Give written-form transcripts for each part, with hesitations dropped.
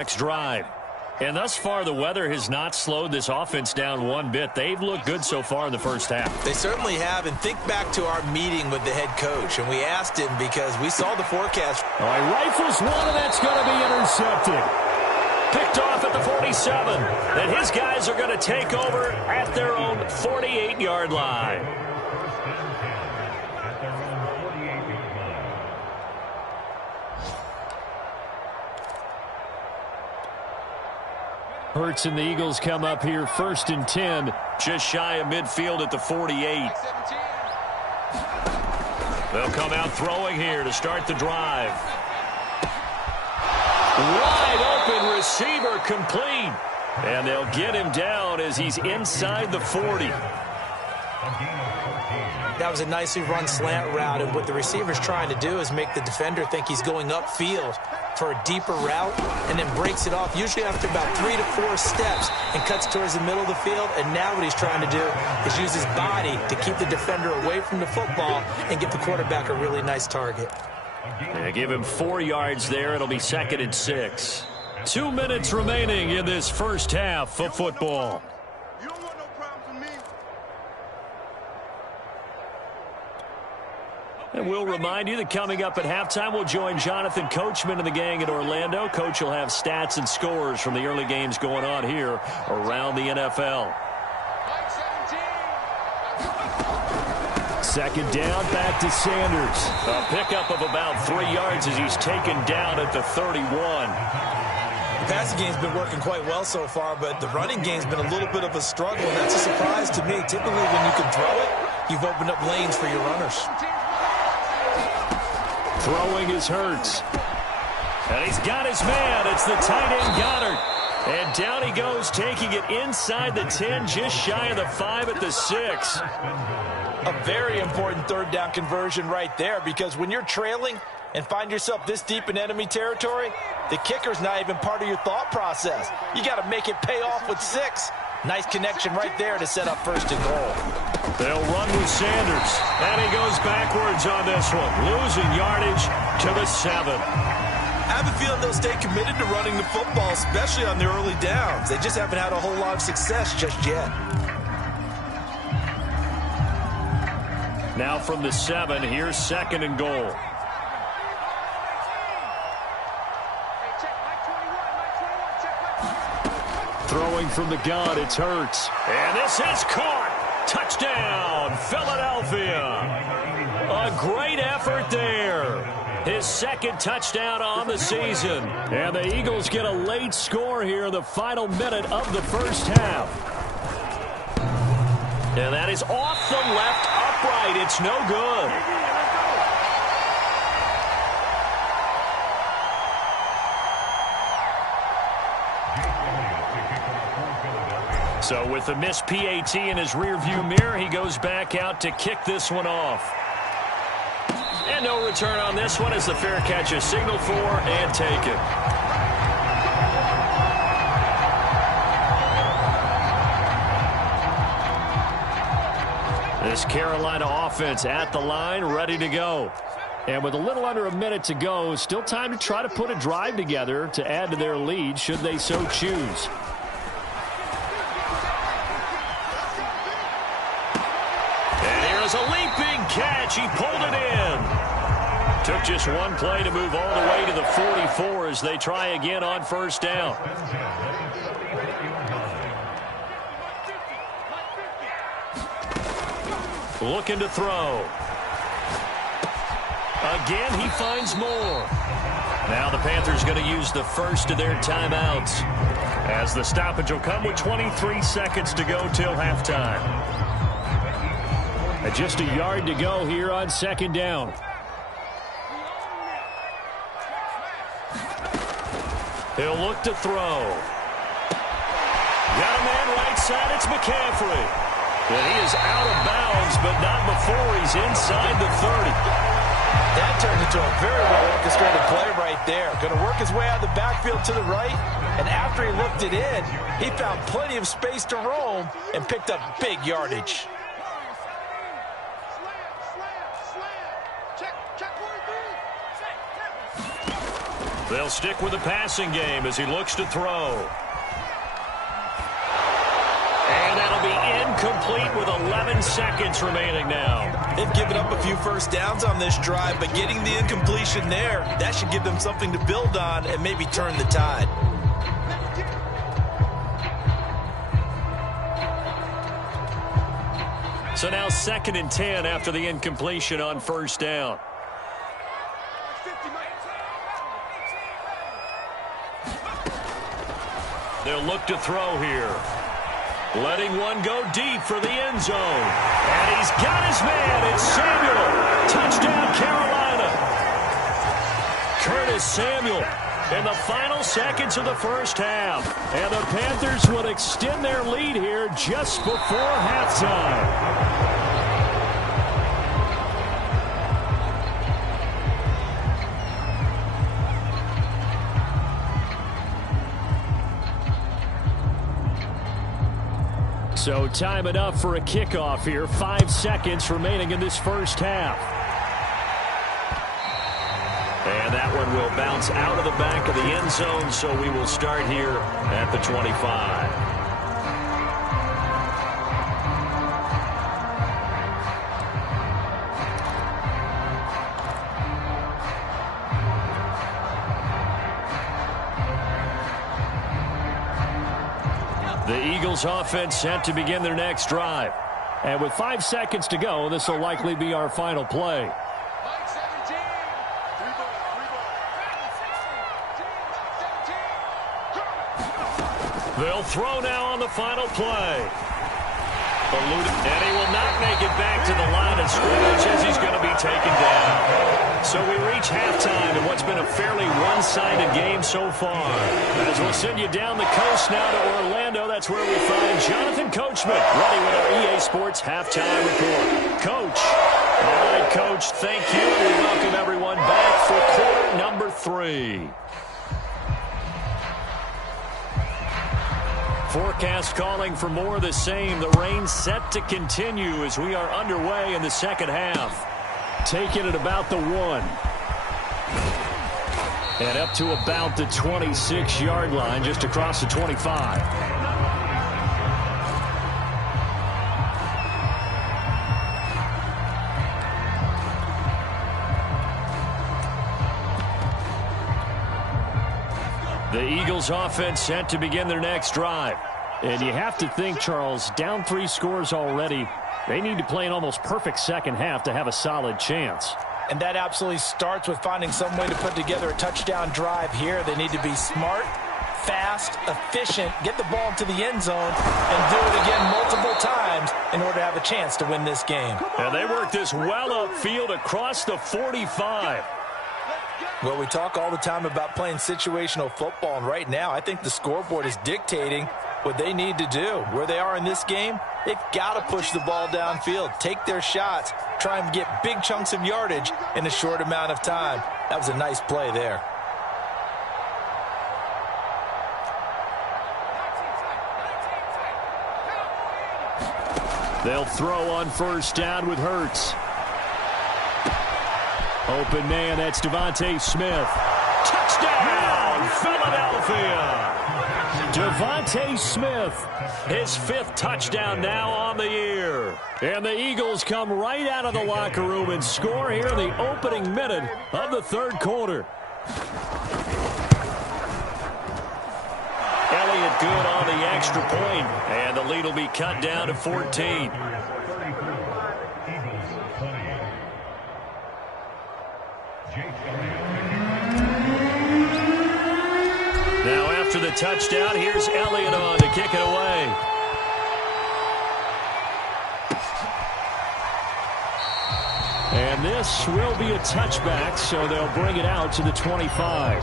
next drive. And thus far, the weather has not slowed this offense down one bit. They've looked good so far in the first half. They certainly have. And think back to our meeting with the head coach. And we asked him because we saw the forecast. All right, rifles one, and that's going to be intercepted. Picked off at the 47. And his guys are going to take over at their own 48-yard line. Hurts and the Eagles come up here 1st and 10, just shy of midfield at the 48. They'll come out throwing here to start the drive. Wide open receiver complete. And they'll get him down as he's inside the 40. That was a nicely run slant route, and what the receiver's trying to do is make the defender think he's going upfield for a deeper route, and then breaks it off, usually after about 3 to 4 steps, and cuts towards the middle of the field. And now what he's trying to do is use his body to keep the defender away from the football and give the quarterback a really nice target. Yeah, give him 4 yards there. It'll be 2nd and 6. 2 minutes remaining in this first half of football. And we'll remind you that coming up at halftime, we'll join Jonathan Coachman and the gang in Orlando. Coach will have stats and scores from the early games going on here around the NFL. 2nd down, back to Sanders. A pickup of about 3 yards as he's taken down at the 31. The passing game's been working quite well so far, but the running game's been a little bit of a struggle, and that's a surprise to me. Typically, when you can throw it, you've opened up lanes for your runners. Throwing is Hurts. And he's got his man. It's the tight end Goddard. And down he goes, taking it inside the 10, just shy of the 5 at the 6. A very important 3rd down conversion right there, because when you're trailing and find yourself this deep in enemy territory, the kicker's not even part of your thought process. You got to make it pay off with 6. Nice connection right there to set up 1st and goal. They'll run with Sanders. And he goes backwards on this one. Losing yardage to the 7. I have a feeling they'll stay committed to running the football, especially on the early downs. They just haven't had a whole lot of success just yet. Now from the 7, here's 2nd and goal. Throwing from the gun, it's Hurts. And this is caught. Touchdown, Philadelphia. A great effort there. His 2nd touchdown on the season. And the Eagles get a late score here in the final minute of the first half. And that is off the left upright. It's no good. So with the missed PAT in his rearview mirror, he goes back out to kick this one off. And no return on this one as the fair catch is signaled for and taken. This Carolina offense at the line, ready to go. And with a little under a minute to go, still time to try to put a drive together to add to their lead should they so choose. A leaping catch. He pulled it in. Took just one play to move all the way to the 44 as they try again on 1st down. Looking to throw. Again, he finds more. Now the Panthers going to use the first of their timeouts as the stoppage will come with 23 seconds to go till halftime. Just a yard to go here on 2nd down. He'll look to throw. Got a man right side. It's McCaffrey. And he is out of bounds, but not before he's inside the 30. That turned into a very well-orchestrated play right there. Going to work his way out of the backfield to the right. And after he looked it in, he found plenty of space to roam and picked up big yardage. They'll stick with the passing game as he looks to throw. And that'll be incomplete with 11 seconds remaining now. They've given up a few first downs on this drive, but getting the incompletion there, that should give them something to build on and maybe turn the tide. So now 2nd and 10 after the incompletion on first down. They'll look to throw here. Letting one go deep for the end zone. And he's got his man. It's Samuel. Touchdown, Carolina. Curtis Samuel in the final seconds of the first half. And the Panthers will extend their lead here just before halftime. So time enough for a kickoff here. 5 seconds remaining in this first half. And that one will bounce out of the back of the end zone, so we will start here at the 25. The Eagles offense set to begin their next drive. And with 5 seconds to go, this will likely be our final play. They'll throw now on the final play. And he will not make it back to the line of scrimmage as he's going to be taken down. So we reach halftime in what's been a fairly one-sided game so far. As we'll send you down the coast now to Orlando, that's where we find Jonathan Coachman ready with our EA Sports halftime report. Coach. All right, Coach, thank you. We welcome everyone back for quarter number 3. Forecast calling for more of the same. The rain set to continue as we are underway in the second half. Taking it about the 1. And up to about the 26-yard line, just across the 25. The Eagles offense set to begin their next drive. And you have to think, Charles, down 3 scores already. They need to play an almost perfect second half to have a solid chance. And that absolutely starts with finding some way to put together a touchdown drive here. They need to be smart, fast, efficient, get the ball into the end zone, and do it again multiple times in order to have a chance to win this game. And they work this well upfield across the 45. Well, we talk all the time about playing situational football, and right now I think the scoreboard is dictating what they need to do. Where they are in this game, they've got to push the ball downfield, take their shots, try and get big chunks of yardage in a short amount of time. That was a nice play there. They'll throw on first down with Hurts. Open man, that's Devontae Smith. Touchdown, Philadelphia. Devontae Smith, his 5th touchdown now on the year. And the Eagles come right out of the locker room and score here in the opening minute of the 3rd quarter. Elliott good on the extra point, and the lead will be cut down to 14. Now after the touchdown, here's Elliott on to kick it away. And this will be a touchback, so they'll bring it out to the 25.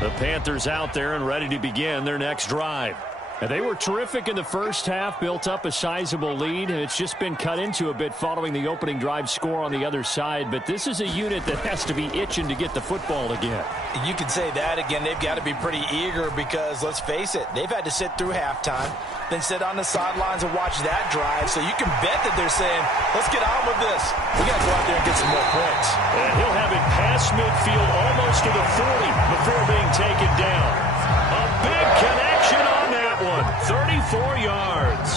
The Panthers out there and ready to begin their next drive. And they were terrific in the first half, built up a sizable lead, and it's just been cut into a bit following the opening drive score on the other side. But this is a unit that has to be itching to get the football again. You can say that again. They've got to be pretty eager because, let's face it, they've had to sit through halftime, then sit on the sidelines and watch that drive. So you can bet that they're saying, let's get on with this. We got to go out there and get some more points. And he'll have it past midfield almost to the 40 before being taken down. A big connection on that one. 34 yards.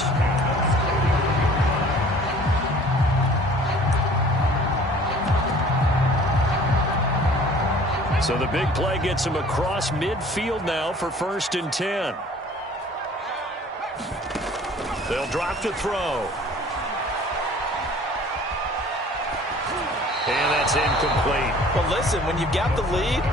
So the big play gets him across midfield now for 1st and 10. They'll drop to throw. And that's incomplete. Well, listen, when you've got the lead,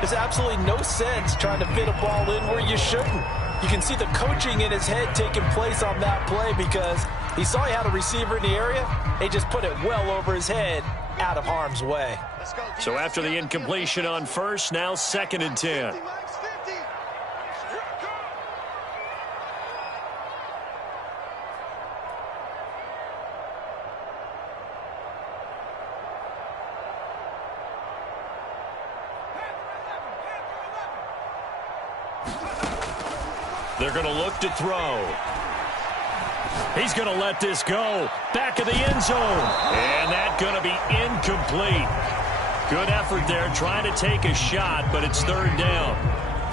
there's absolutely no sense trying to fit a ball in where you shouldn't. You can see the coaching in his head taking place on that play because he saw he had a receiver in the area. They just put it well over his head, out of harm's way. So after the incompletion on first, now 2nd and 10. They're going to look to throw. He's going to let this go. Back of the end zone. And that's going to be incomplete. Good effort there, trying to take a shot, but it's 3rd down.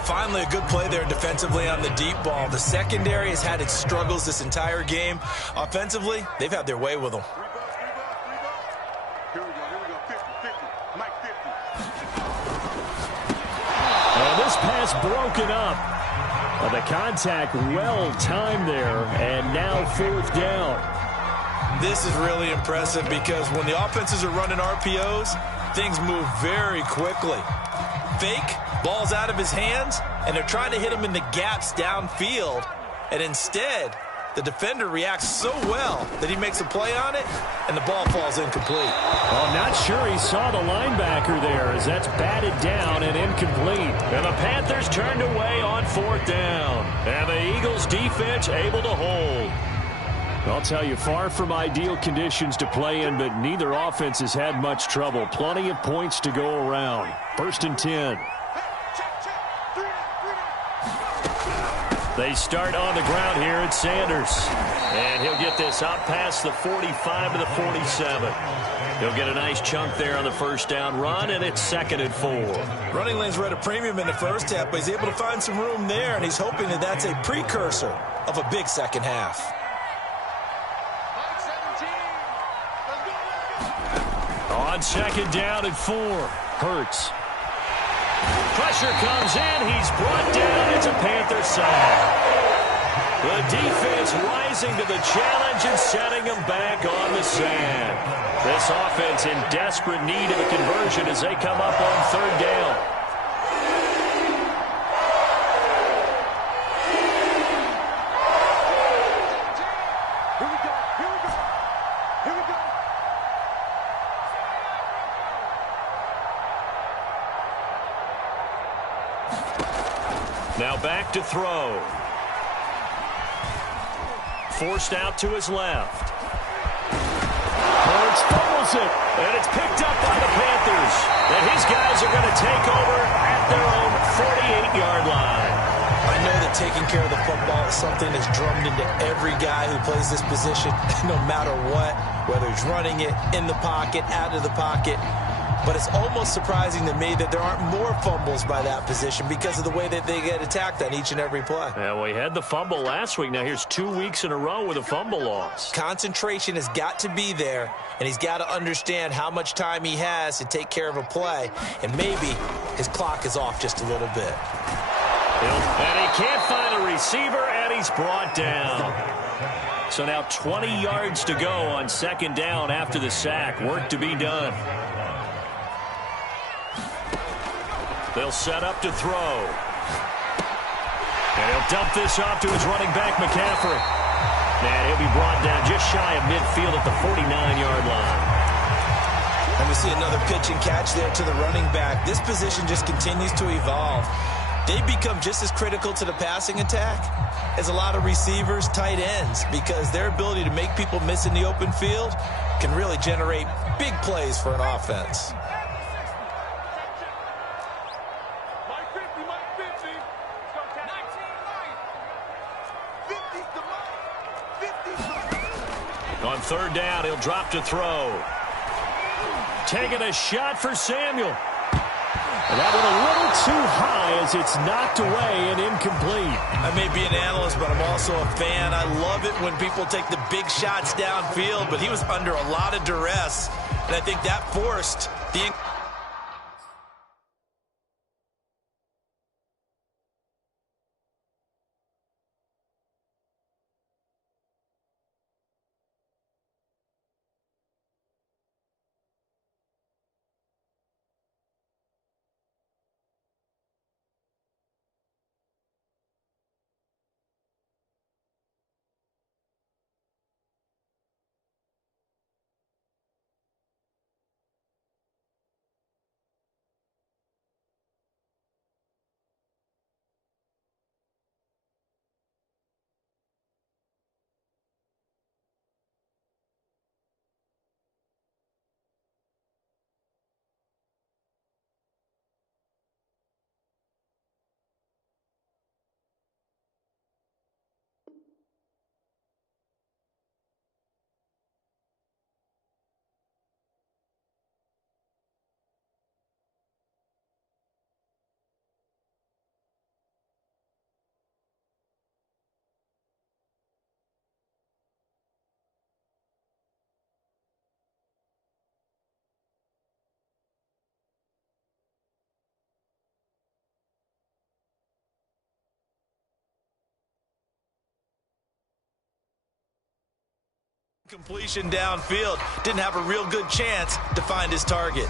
Finally, a good play there defensively on the deep ball. The secondary has had its struggles this entire game. Offensively, they've had their way with them. And this pass broken up. Well, the contact well timed there, and now 4th down. This is really impressive because when the offenses are running RPOs, things move very quickly. Fake, ball's out of his hands, and they're trying to hit him in the gaps downfield. And instead, the defender reacts so well that he makes a play on it, and the ball falls incomplete. Well, I'm not sure he saw the linebacker there as that's batted down and incomplete. And the Panthers turned away on 4th down. And the Eagles defense able to hold. I'll tell you, far from ideal conditions to play in, but neither offense has had much trouble. Plenty of points to go around. 1st and 10. They start on the ground here at Sanders. And he'll get this up past the 45 to the 47. He'll get a nice chunk there on the 1st down run, and it's 2nd and 4. Running lanes were at a premium in the first half, but he's able to find some room there, and he's hoping that that's a precursor of a big second half. On 2nd down and 4, Hurts. Pressure comes in. He's brought down. It's a Panther sack. The defense rising to the challenge and setting him back on the sack. This offense in desperate need of a conversion as they come up on 3rd down. Now back to throw. Forced out to his left. Hurts fumbles it, and it's picked up by the Panthers. And his guys are going to take over at their own 48-yard line. I know that taking care of the football is something that's drummed into every guy who plays this position, no matter what, whether he's running it, in the pocket, out of the pocket. But it's almost surprising to me that there aren't more fumbles by that position because of the way that they get attacked on each and every play. Yeah, well, he had the fumble last week. Now here's 2 weeks in a row with a fumble loss. Concentration has got to be there, and he's got to understand how much time he has to take care of a play. And maybe his clock is off just a little bit. And he can't find a receiver, and he's brought down. So now 20 yards to go on 2nd down after the sack. Work to be done. They'll set up to throw. And he'll dump this off to his running back, McCaffrey. And he'll be brought down just shy of midfield at the 49-yard line. And we see another pitch and catch there to the running back. This position just continues to evolve. they become just as critical to the passing attack as a lot of receivers, tight ends, because their ability to make people miss in the open field can really generate big plays for an offense. On third down, he'll drop to throw. Taking a shot for Samuel. And that went a little too high as it's knocked away and incomplete. I may be an analyst, but I'm also a fan. I love it when people take the big shots downfield, but he was under a lot of duress, and I think that forced the... Completion downfield. Didn't have a real good chance to find his target.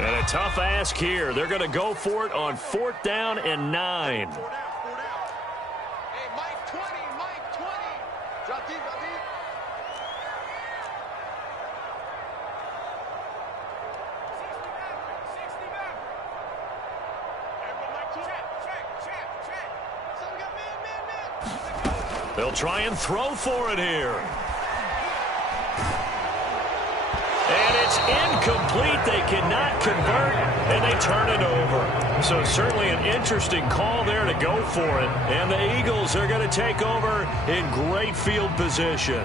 And a tough ask here. They're going to go for it on 4th down and 9. Hey, Mike 20, Mike 20. Drop deep, drop deep. They'll try and throw for it here. And it's incomplete. They cannot convert, and they turn it over. So certainly an interesting call there to go for it. And the Eagles are going to take over in great field position.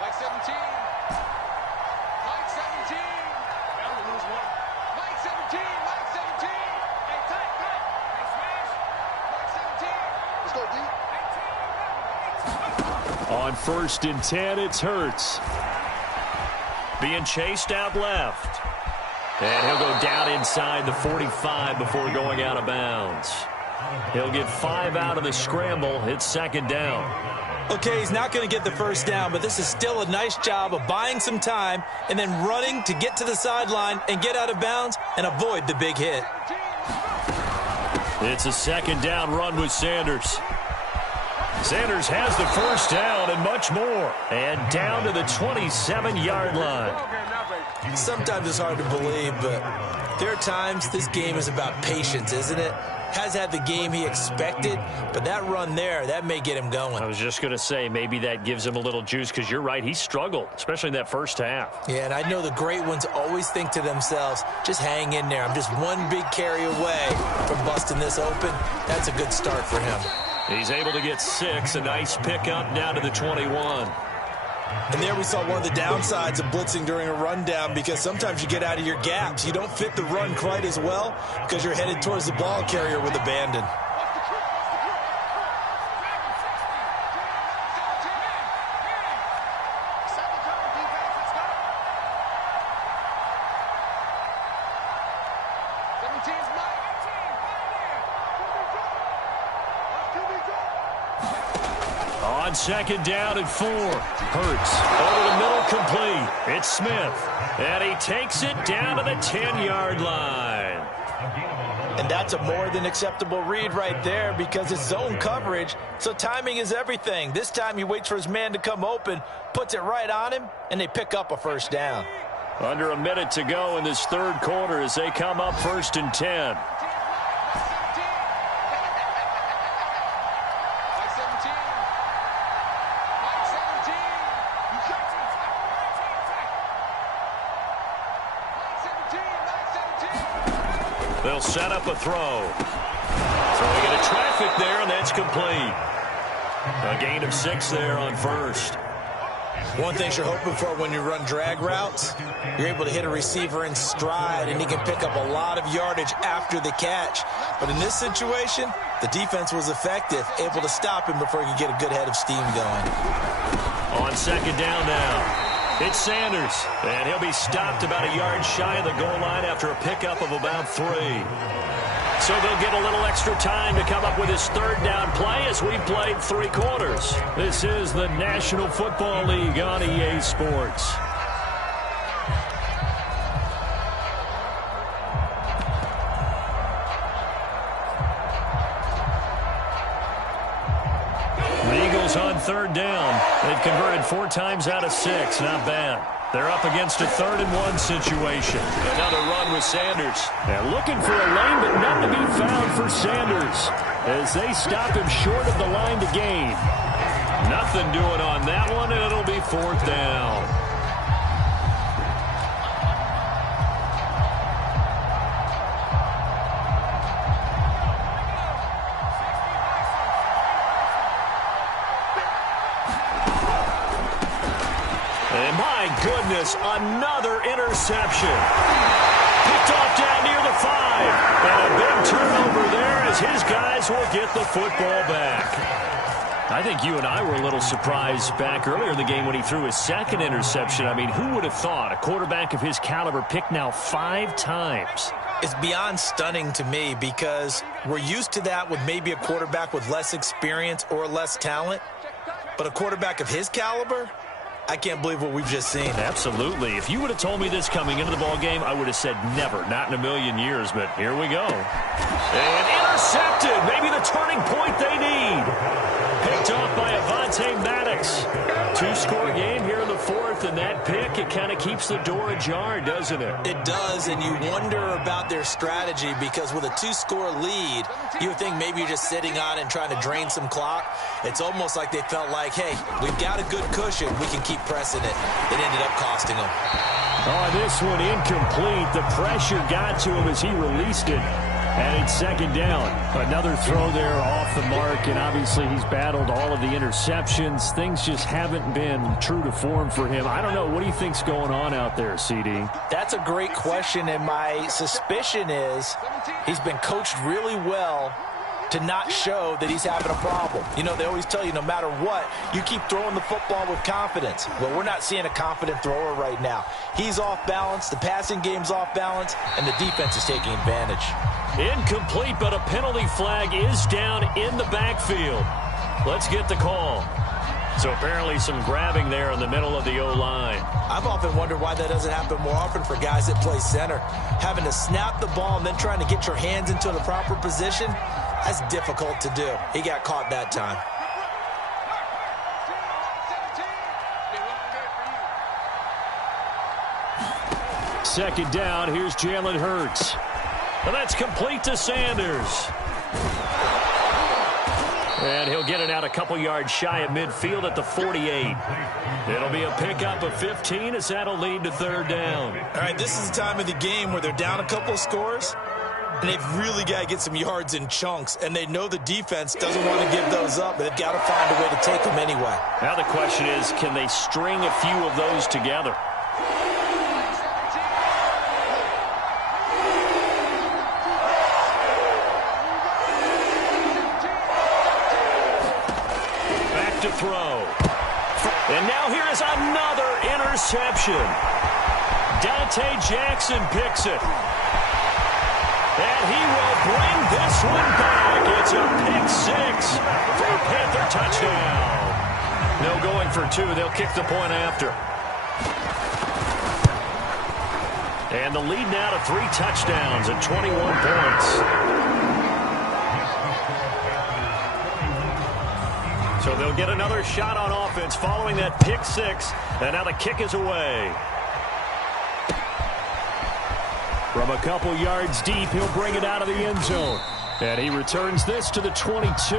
Mike 17. Mike 17. Bound to lose one. Mike 17. Mike 17. Hey, tight, tight. Hey, smash. Mike 17. Let's go, D. On 1st and 10, it's Hurts. Being chased out left. And he'll go down inside the 45 before going out of bounds. He'll get 5 out of the scramble. It's 2nd down. Okay, he's not going to get the first down, but this is still a nice job of buying some time and then running to get to the sideline and get out of bounds and avoid the big hit. It's a 2nd down run with Sanders. Sanders has the first down and much more. And down to the 27-yard line. Sometimes it's hard to believe, but there are times this game is about patience, isn't it? Has had the game he expected, but that run there, that may get him going. I was just going to say, maybe that gives him a little juice, because you're right, he struggled, especially in that first half. Yeah, and I know the great ones always think to themselves, just hang in there. I'm just one big carry away from busting this open. That's a good start for him. He's able to get 6, a nice pickup down to the 21. And there we saw one of the downsides of blitzing during a rundown, because sometimes you get out of your gaps. You don't fit the run quite as well because you're headed towards the ball carrier with abandon. On 2nd down and 4. Hurts over the middle, complete. It's Smith. And he takes it down to the 10-yard line. And that's a more than acceptable read right there because it's zone coverage, so timing is everything. This time he waits for his man to come open, puts it right on him, and they pick up a first down. Under a minute to go in this third quarter as they come up 1st and 10. They'll set up a throw. Throwing into traffic there, and that's complete. A gain of 6 there on first. One thing you're hoping for when you run drag routes, you're able to hit a receiver in stride, and he can pick up a lot of yardage after the catch. But in this situation, the defense was effective, able to stop him before he could get a good head of steam going. On 2nd down now. It's Sanders, and he'll be stopped about a yard shy of the goal line after a pickup of about 3. So they'll get a little extra time to come up with his 3rd down play as we've played 3 quarters. This is the National Football League on EA Sports. The Eagles on 3rd down. They've converted 4 times out of 6. Not bad. They're up against a 3rd and 1 situation. Another run with Sanders. They're looking for a lane, but none to be found for Sanders as they stop him short of the line to gain. Nothing doing on that one, and it'll be 4th down. And my goodness, another interception. Picked off down near the 5. And a big turnover there as his guys will get the football back. I think you and I were a little surprised back earlier in the game when he threw his 2nd interception. I mean, who would have thought a quarterback of his caliber picked now 5 times? It's beyond stunning to me because we're used to that with maybe a quarterback with less experience or less talent. But a quarterback of his caliber, I can't believe what we've just seen. Absolutely. If you would have told me this coming into the ball game, I would have said never, not in a million years, but here we go. And intercepted, maybe the turning point they need. Picked off by Avonte Maddox. 2-score game here in the 4th, and that pick, it kind of keeps the door ajar, doesn't it? It does, and you wonder about their strategy because with a 2-score lead, you would think maybe you're just sitting on it and trying to drain some clock. It's almost like they felt like, hey, we've got a good cushion. We can keep pressing it. It ended up costing them. Oh, this one incomplete. The pressure got to him as he released it. And it's 2nd down. Another throw there off the mark, and obviously he's battled all of the interceptions. Things just haven't been true to form for him. I don't know. What do you think's going on out there, CD? That's a great question, and my suspicion is he's been coached really well to not show that he's having a problem. You know, they always tell you no matter what, you keep throwing the football with confidence. Well, we're not seeing a confident thrower right now. He's off balance, the passing game's off balance, and the defense is taking advantage. Incomplete, but a penalty flag is down in the backfield. Let's get the call. So apparently some grabbing there in the middle of the O-line. I've often wondered why that doesn't happen more often for guys that play center. Having to snap the ball and then trying to get your hands into the proper position, that's difficult to do. He got caught that time. Second down, here's Jalen Hurts. And that's complete to Sanders. And he'll get it out a couple yards shy of midfield at the 48. It'll be a pickup of 15 as that'll lead to 3rd down. All right, this is the time of the game where they're down a couple of scores, and they've really got to get some yards in chunks, and they know the defense doesn't want to give those up, but they've got to find a way to take them anyway. Now the question is, can they string a few of those together? To throw. And now here is another interception. Dante Jackson picks it. And he will bring this one back. It's a pick-6 for a Panther touchdown. No going for 2. They'll kick the point after. And the lead now to 3 touchdowns and 21 points. So they'll get another shot on offense following that pick 6. And now the kick is away. From a couple yards deep, he'll bring it out of the end zone. And he returns this to the 22.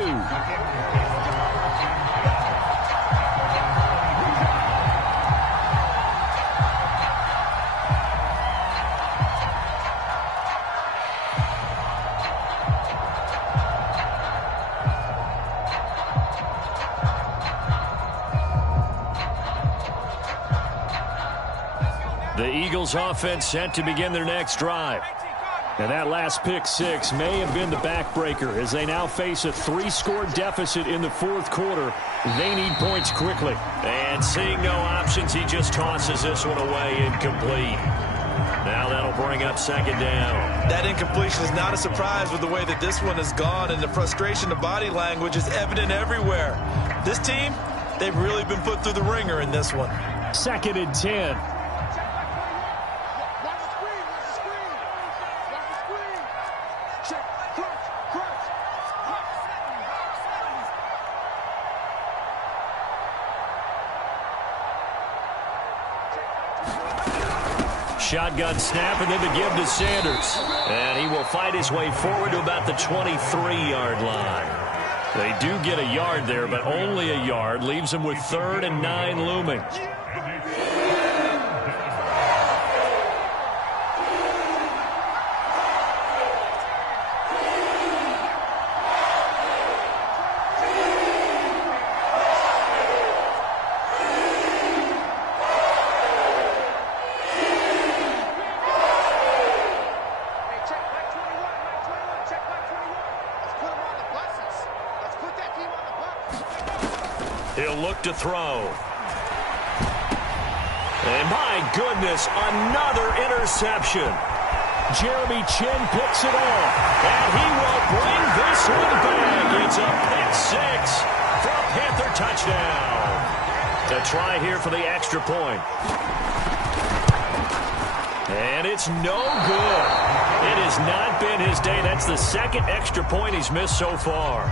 The Eagles offense set to begin their next drive. And that last pick 6 may have been the backbreaker as they now face a 3-score deficit in the fourth quarter. They need points quickly. And seeing no options, he just tosses this one away incomplete. Now that'll bring up second down. That incompletion is not a surprise with the way that this one has gone, and the frustration, the body language is evident everywhere. This team, they've really been put through the ringer in this one. Second and 10. Shotgun snap, and then the give to Sanders. And he will fight his way forward to about the 23-yard line. They do get a yard there, but only a yard. Leaves them with 3rd and 9 looming. He'll look to throw. And my goodness, another interception. Jeremy Chin picks it off. And he will bring this one back. It's a pick 6 for a Panther touchdown. To try here for the extra point. And it's no good. It has not been his day. That's the second extra point he's missed so far.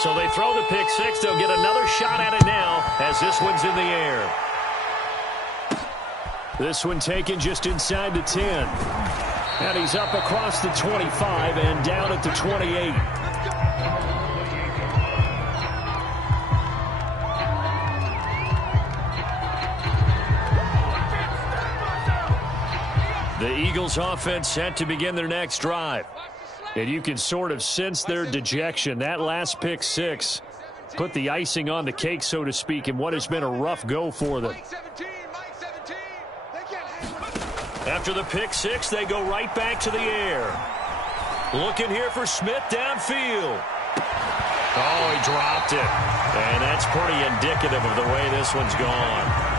So they throw the pick 6. They'll get another shot at it now as this one's in the air. This one taken just inside the 10. And he's up across the 25 and down at the 28. The Eagles offense set to begin their next drive. And you can sort of sense their dejection. That last pick 6 put the icing on the cake, so to speak, in what has been a rough go for them. After the pick 6, they go right back to the air. Looking here for Smith downfield. Oh, he dropped it. And that's pretty indicative of the way this one's gone.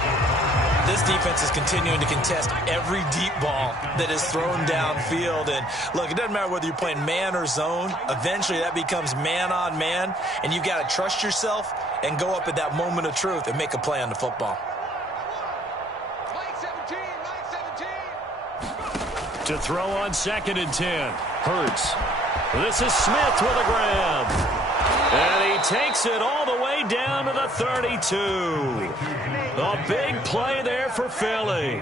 This defense is continuing to contest every deep ball that is thrown downfield. And, look, it doesn't matter whether you're playing man or zone. Eventually, that becomes man-on-man, and you've got to trust yourself and go up at that moment of truth and make a play on the football. To throw on second and 10. Hurts. This is Smith with a grab. And he takes it all the way down to the 32. A big play there for Philly.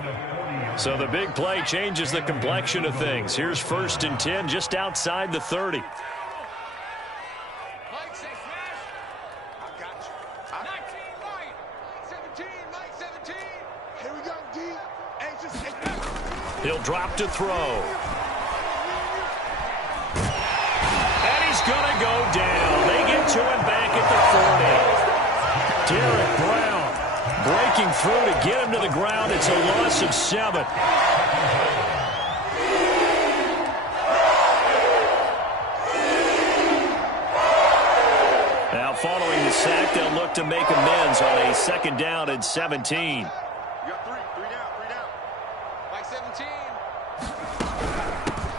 So the big play changes the complexion of things. Here's 1st and 10 just outside the 30. He'll drop to throw. And he's going to go down. They get to him back at the 40. Derek Brown breaking through to get him to the ground. It's a loss of 7. Now following the sack, they'll look to make amends on a 2nd down and 17.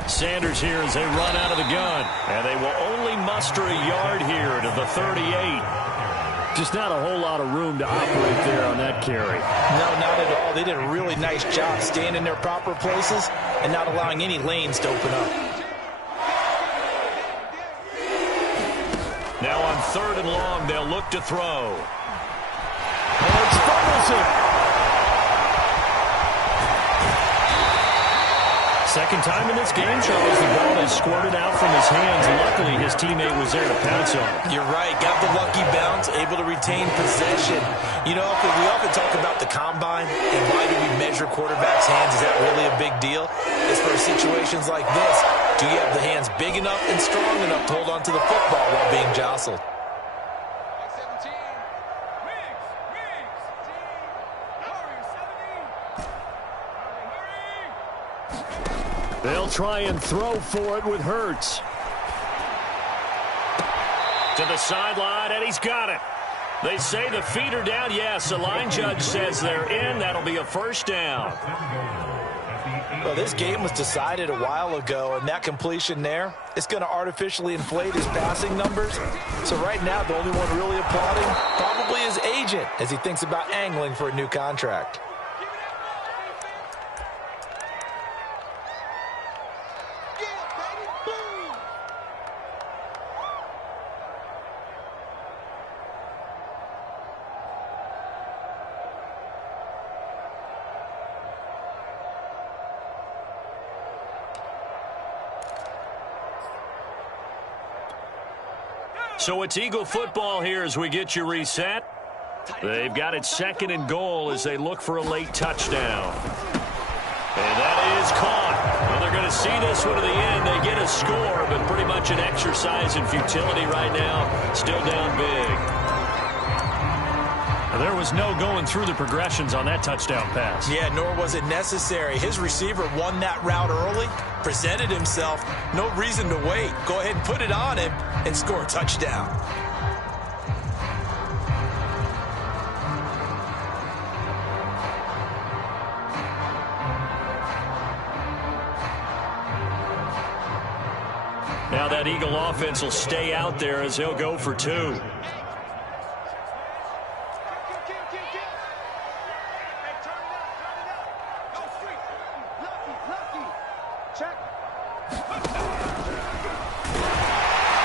Sanders here as they run out of the gun. And they will only muster a yard here to the 38. Just not a whole lot of room to operate there on that carry. No, not at all. They did a really nice job staying in their proper places and not allowing any lanes to open up. Now on 3rd and long, they'll look to throw. It's fumbles it. Second time in this game, Charles, the ball has squirted out from his hands. Luckily, his teammate was there to pounce on it. You're right. Got the lucky bounce, able to retain possession. You know, we often talk about the combine and why do we measure quarterbacks' hands? Is that really a big deal? It's for situations like this. Do you have the hands big enough and strong enough to hold on to the football while being jostled? They'll try and throw for it with Hurts. To the sideline, and he's got it. They say the feet are down. Yes, the line judge says they're in. That'll be a first down. Well, this game was decided a while ago, and that completion there, it's going to artificially inflate his passing numbers. So right now, the only one really applauding probably his agent as he thinks about angling for a new contract. So it's Eagle football here as we get you reset. They've got it 2nd and goal as they look for a late touchdown. And that is caught. Well, they're going to see this one to the end. They get a score, but pretty much an exercise in futility right now. Still down big. There was no going through the progressions on that touchdown pass. Yeah, nor was it necessary. His receiver won that route early, presented himself, no reason to wait. Go ahead and put it on him and score a touchdown. Now that Eagle offense will stay out there as he'll go for 2.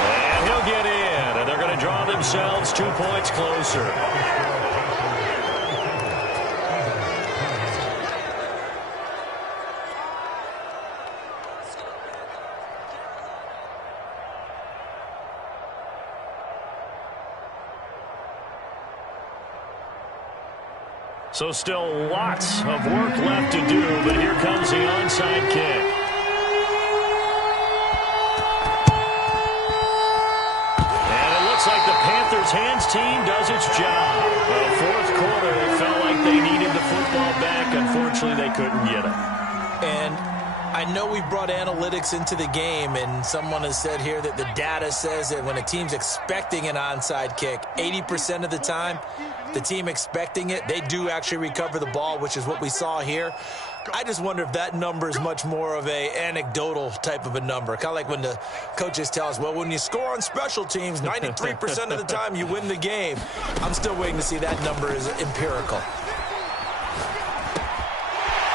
And he'll get in, and they're going to draw themselves 2 points closer. So still lots of work left to do, but here comes the onside kick. And it looks like the Panthers' hands team does its job. Well, 4th quarter, it felt like they needed the football back. Unfortunately, they couldn't get it. And I know we brought analytics into the game, and someone has said here that the data says that when a team's expecting an onside kick, 80% of the time, the team expecting it, they do actually recover the ball, which is what we saw here. I just wonder if that number is much more of a anecdotal type of a number. Kind of like when the coaches tell us, well, when you score on special teams, 93% of the time you win the game. I'm still waiting to see that number is empirical.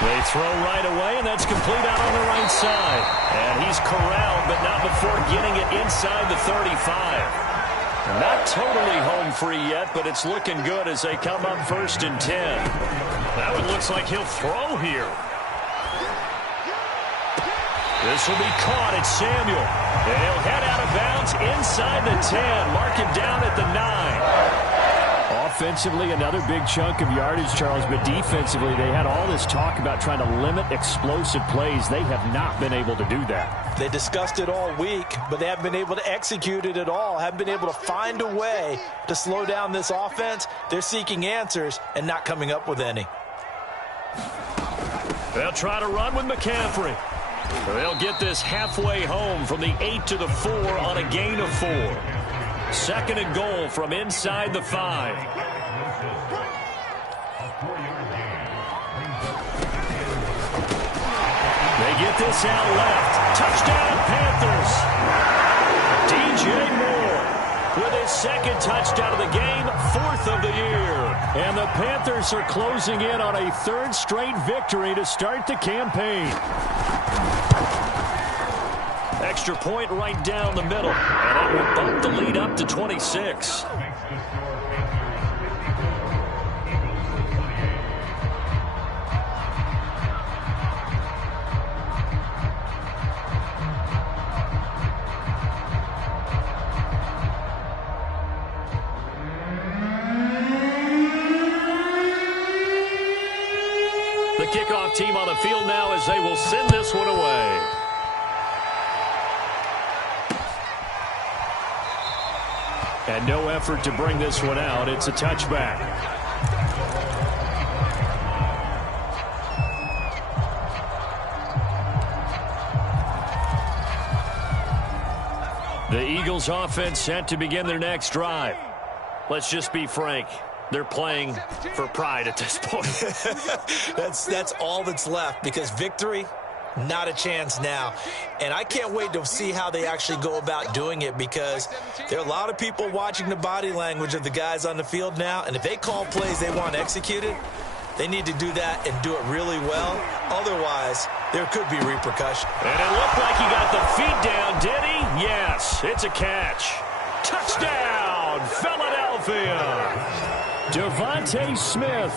They throw right away, and that's complete out on the right side. And he's corralled, but not before getting it inside the 35. Not totally home free yet, but it's looking good as they come up 1st and 10. That one looks like he'll throw here. This will be caught. It's Samuel. And he'll head out of bounds inside the 10. Mark him down at the 9. Offensively, another big chunk of yardage, Charles, but defensively, they had all this talk about trying to limit explosive plays. They have not been able to do that. They discussed it all week, but they haven't been able to execute it at all, haven't been able to find a way to slow down this offense. They're seeking answers and not coming up with any. They'll try to run with McCaffrey. They'll get this halfway home from the 8 to the 4 on a gain of 4. 2nd and goal from inside the 5. They get this out left. Touchdown, Panthers. DJ Moore with his second touchdown of the game, 4th of the year. And the Panthers are closing in on a 3rd straight victory to start the campaign. Extra point right down the middle, and it will bump the lead up to 26. The kickoff team on the field now as they will send this one away. And no effort to bring this one out. It's a touchback. The Eagles offense set to begin their next drive. Let's just be frank. They're playing for pride at this point. That's all that's left, because victory, not a chance now. And I can't wait to see how they actually go about doing it, because there are a lot of people watching the body language of the guys on the field now, and if they call plays they want executed, they need to do that and do it really well. Otherwise, there could be repercussions. And it looked like he got the feet down, did he? Yes, it's a catch. Touchdown, Philadelphia. Devontae Smith,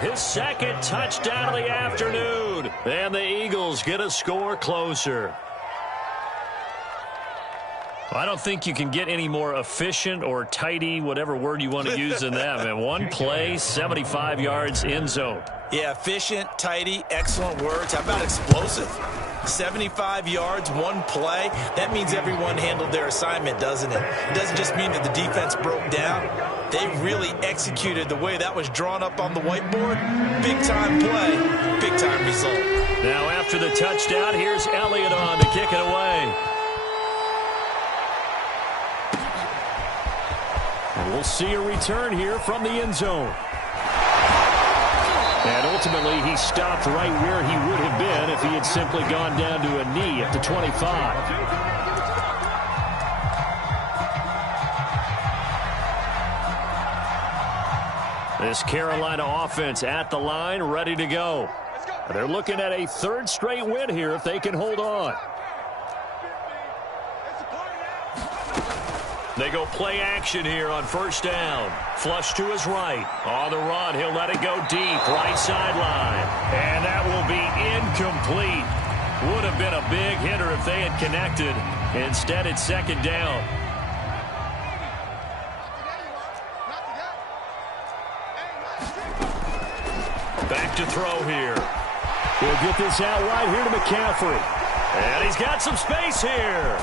his second touchdown of the afternoon. And the Eagles get a score closer. I don't think you can get any more efficient or tidy, whatever word you want to use in that. Man, one play, 75 yards, end zone. Yeah, efficient, tidy, excellent words. How about explosive? 75 yards, one play. That means everyone handled their assignment, doesn't it? It doesn't just mean that the defense broke down. They really executed the way that was drawn up on the whiteboard. Big-time play, big-time result. Now after the touchdown, here's Elliott on to kick it away. And we'll see a return here from the end zone. And ultimately, he stopped right where he would have been if he had simply gone down to a knee at the 25. This Carolina offense at the line, ready to go. They're looking at a 3rd straight win here if they can hold on. They go play action here on 1st down. Flush to his right. On the run, he'll let it go deep, right sideline. And that will be incomplete. Would have been a big hitter if they had connected. Instead, it's 2nd down. Back to throw here. He'll get this out right here to McCaffrey. And he's got some space here.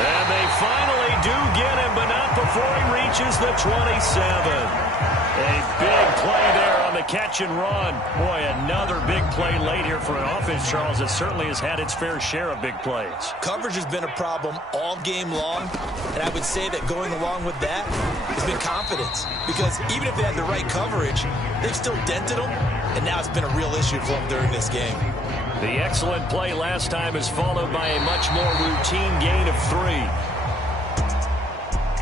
And they finally do get him, but not before he reaches the 27. A big play there on the catch and run. Boy, another big play late here for an offense, Charles, that certainly has had its fair share of big plays. Coverage has been a problem all game long, and I would say that going along with that has been confidence. Because even if they had the right coverage, they've still dented them, and now it's been a real issue for them during this game. The excellent play last time is followed by a much more routine gain of 3.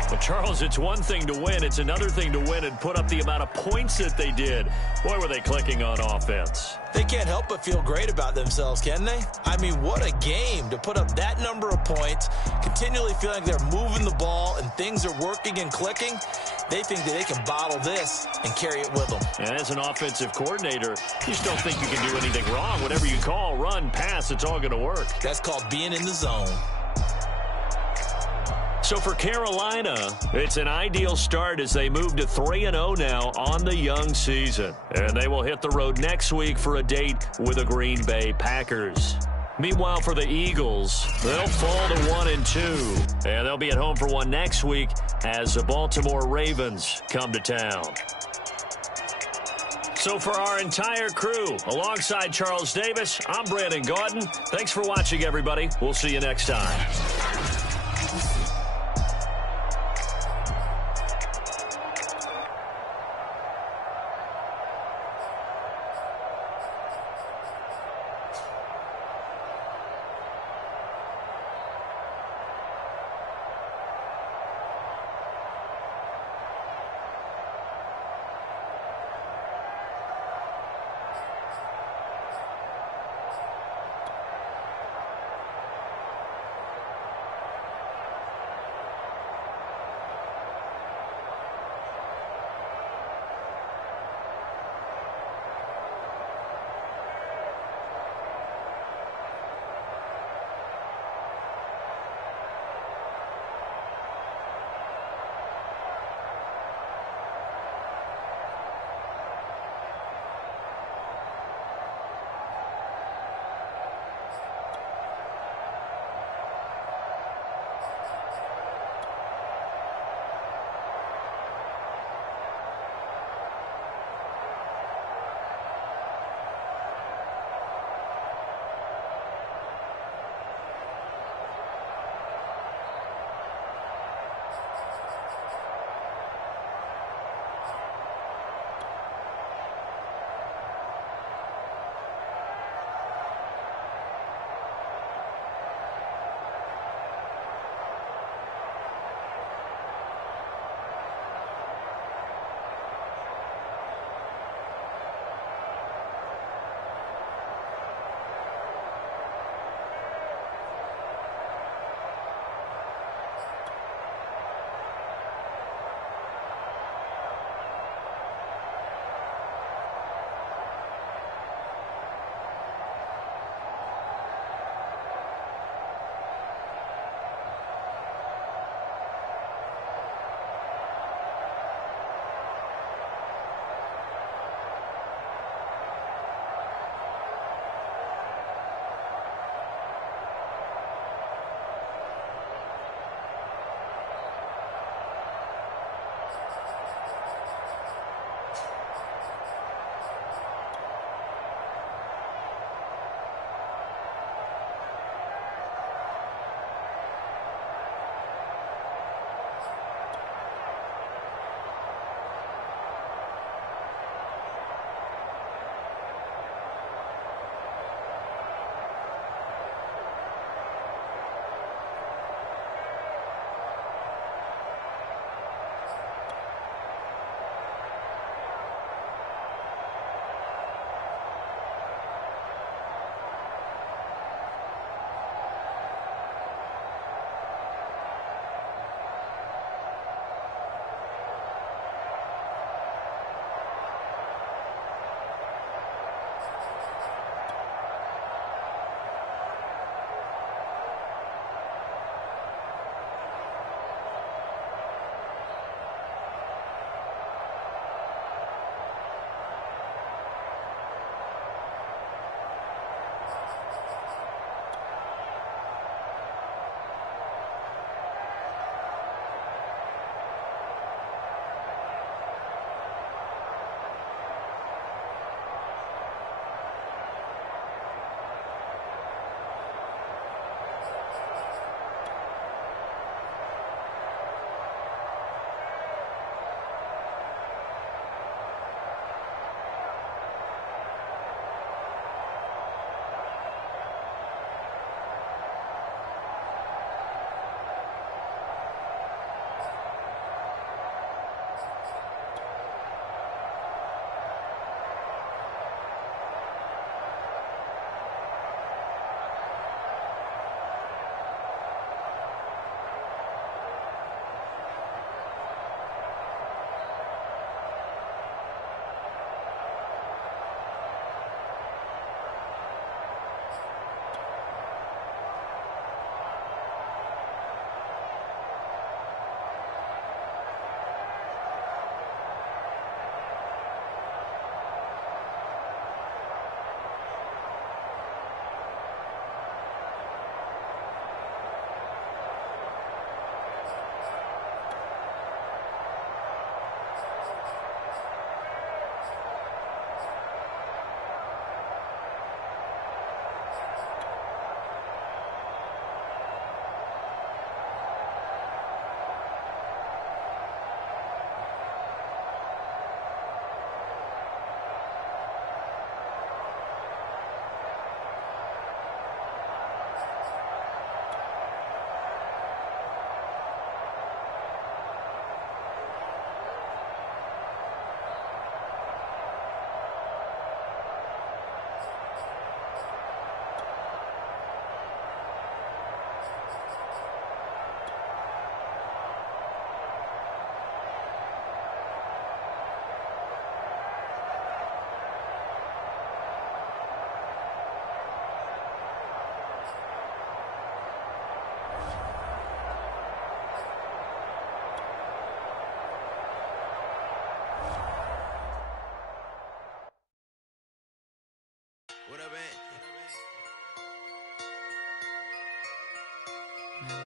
But, Charles, it's one thing to win. It's another thing to win and put up the amount of points that they did. Boy, were they clicking on offense. They can't help but feel great about themselves, can they? I mean, what a game to put up that number of points, continually feeling they're moving the ball and things are working and clicking. They think that they can bottle this and carry it with them. And as an offensive coordinator, you just don't think you can do anything wrong. Whatever you call, run, pass, it's all going to work. That's called being in the zone. So for Carolina, it's an ideal start as they move to 3-0 now on the young season. And they will hit the road next week for a date with the Green Bay Packers. Meanwhile, for the Eagles, they'll fall to 1-2. And they'll be at home for one next week as the Baltimore Ravens come to town. So for our entire crew, alongside Charles Davis, I'm Brandon Gaudin. Thanks for watching, everybody. We'll see you next time. What up, man?